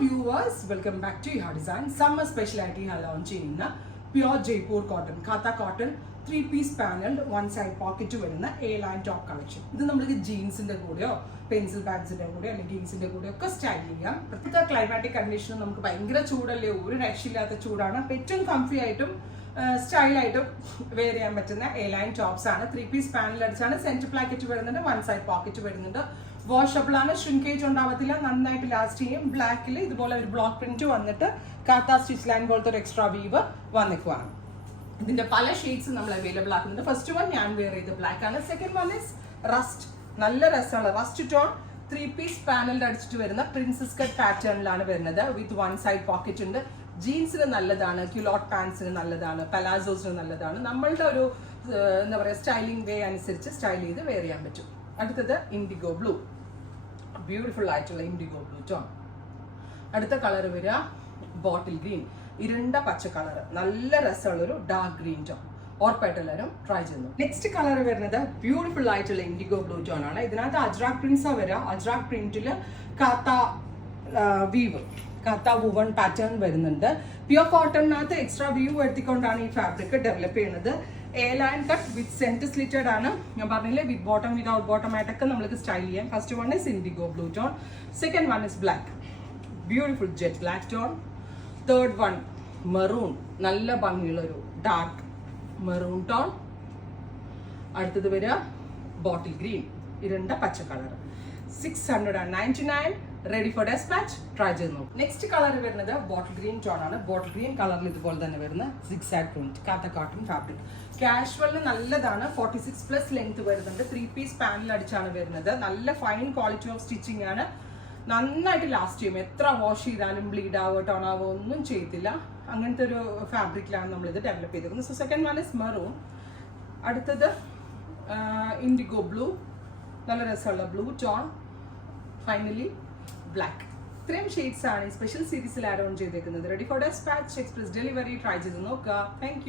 viewers, welcome back to Yaha Design. Summer speciality launch ചെയ്യുന്ന pure Jaipur cotton കാത്ത cotton 3-piece panelled 1 side pocket വരുന്ന A-line top collection. ഇത് നമുക്ക് ജീൻസിന്റെ കൂടെയോ pencil ബാഗ്സിന്റെ കൂടെയോ അല്ലെങ്കിൽ ജീൻസിന്റെ കൂടെയോ ഒക്കെ സ്റ്റൈൽ ചെയ്യാം. പ്രത്യേക ക്ലൈമാറ്റിക് കണ്ടീഷൻ നമുക്ക് ഭയങ്കര ചൂടല്ലേ, ഒരു രക്ഷയില്ലാത്ത ചൂടാണ്. അപ്പോൾ ഏറ്റവും കംഫി ആയിട്ടും സ്റ്റൈലായിട്ടും വെയർ ചെയ്യാൻ പറ്റുന്ന A-line ടോപ്സ് ആണ്. 3-piece panel അടിച്ചാണ്. സെന്റർ പ്ലാക്കറ്റ് വരുന്നുണ്ട്, 1 side പോക്കറ്റ് വരുന്നുണ്ട്. വാഷബിൾ ആണ്, ഷ്രിങ്കേജ് ഉണ്ടാവത്തില്ല, നന്നായിട്ട് ലാസ്റ്റ് ചെയ്യും. ബ്ലാക്കിൽ ഇതുപോലെ ഒരു ബ്ലോക്ക് പ്രിന്റ് വന്നിട്ട് കാത്ത സ്റ്റിച്ച് ലൈൻ പോലത്തെ ഒരു എക്സ്ട്രാ വീവ് വന്നിക്കുവാണ്. ഇതിന്റെ പല ഷെയ്ഡ്സ് നമ്മൾ അവൈലബിൾ ആക്കുന്നുണ്ട്. ഫസ്റ്റ് വൺ ഞാൻ വെയർ ചെയ്ത ബ്ലാക്ക് ആണ്. സെക്കൻഡ് വൺ ഇസ് റസ്റ്റ്, നല്ല രസമാണ്. റസ്റ്റ് ടോൺ 3-piece പാനലിൽ അടിച്ചിട്ട് വരുന്ന പ്രിൻസസ് കട്ട് പാറ്റേണിലാണ് വരുന്നത്. വിത്ത് 1 side പോക്കറ്റ് ഉണ്ട്. ജീൻസിന് നല്ലതാണ്, ക്യുലോട്ട് പാൻസിന് നല്ലതാണ്, പലാസോസിന് നല്ലതാണ്. നമ്മളുടെ ഒരു എന്താ പറയുക സ്റ്റൈലിംഗ് വേ അനുസരിച്ച് സ്റ്റൈൽ ചെയ്ത് വെയർ ചെയ്യാൻ പറ്റും. അടുത്തത് ഇൻഡിഗോ ബ്ലൂ, ബ്യൂട്ടിഫുൾ ആയിട്ടുള്ള ഇൻഡിഗോ ബ്ലൂ ടോൺ. അടുത്ത കളർ വരിക ബോട്ടിൽ ഗ്രീൻ, ഇരുണ്ട പച്ച കളർ, നല്ല രസമുള്ളൊരു ഡാർക്ക് ഗ്രീൻ ടോൺ. ഉറപ്പായിട്ട് എല്ലാവരും ട്രൈ ചെയ്യുന്നു. നെക്സ്റ്റ് കളർ വരുന്നത് ബ്യൂട്ടിഫുൾ ആയിട്ടുള്ള ഇൻഡിഗോ ബ്ലൂ ടോൺ ആണ്. ഇതിനകത്ത് അജ്രാക് പ്രിന്റ്സാ വരിക. അജ്രാക് പ്രിന്റിൽ കാത്ത വീവ്, കാത്ത വുവൺ പാറ്റേൺ വരുന്നുണ്ട്. പ്യുവർ കോട്ടണിനകത്ത് എക്സ്ട്രാ വീവ് വരുത്തിക്കൊണ്ടാണ് ഈ ഫാബ്രിക് ഡെവലപ്പ് ചെയ്യുന്നത്. A-line കട്ട് വിത്ത് സെന്റർ സ്ലിറ്റഡ് ആണ്. ഞാൻ പറഞ്ഞില്ലേ, വിത്ത് ബോട്ടം വിതൗട്ട് ബോട്ടം ആയിട്ടൊക്കെ നമുക്ക് സ്റ്റൈൽ ചെയ്യാം. First one is IndiGo blue tone, second one is black, beautiful jet black tone. Third one maroon, നല്ല ഭംഗിയുള്ളൊരു ഡാർക്ക് മെറൂൺ ടോൺ. അടുത്തത് വരിക ബോട്ടിൽ ഗ്രീൻ, ഇരുണ്ട പച്ച colour. 699, ready for dispatch. Try ചെയ്യുന്നു. നെക്സ്റ്റ് കളർ വരുന്നത് ബോട്ടിൽ ഗ്രീൻ ടോൺ ആണ്. Bottle green കളറിൽ ഇതുപോലെ തന്നെ വരുന്ന സിക്സാഗ് പ്രിന്റ് കാത്ത കോട്ടൺ ഫാബ്രിക്. കാഷ്വലിന് നല്ലതാണ്. 46+ ലെങ്ത് വരുന്നുണ്ട്. 3-piece പാനൽ അടിച്ചാണ് വരുന്നത്. നല്ല ഫൈൻ ക്വാളിറ്റി ഓഫ് സ്റ്റിച്ചിങ് ആണ്. നന്നായിട്ട് ലാസ്റ്റ് ചെയ്യും. എത്ര വാഷ് ചെയ്താലും ബ്ലീഡ് ആവോ ടോൺ ആവോ ഒന്നും ചെയ്യത്തില്ല. അങ്ങനത്തെ ഒരു ഫാബ്രിക്കിലാണ് നമ്മളിത് ഡെവലപ്പ് ചെയ്തിരിക്കുന്നത്. So second one is maroon. അടുത്തത് ഇൻഡിഗോ ബ്ലൂ, നല്ല രസമുള്ള ബ്ലൂ ടോൺ. Finally black. ഇത്രയും ഷെയ്ഡ്സ് ആണ് ഈ സ്പെഷ്യൽ സീരീസിൽ ആഡ് ഓൺ ചെയ്തേക്കുന്നത്. Ready for dispatch, express delivery. Try ചെയ്ത് നോക്കുക. Thank U.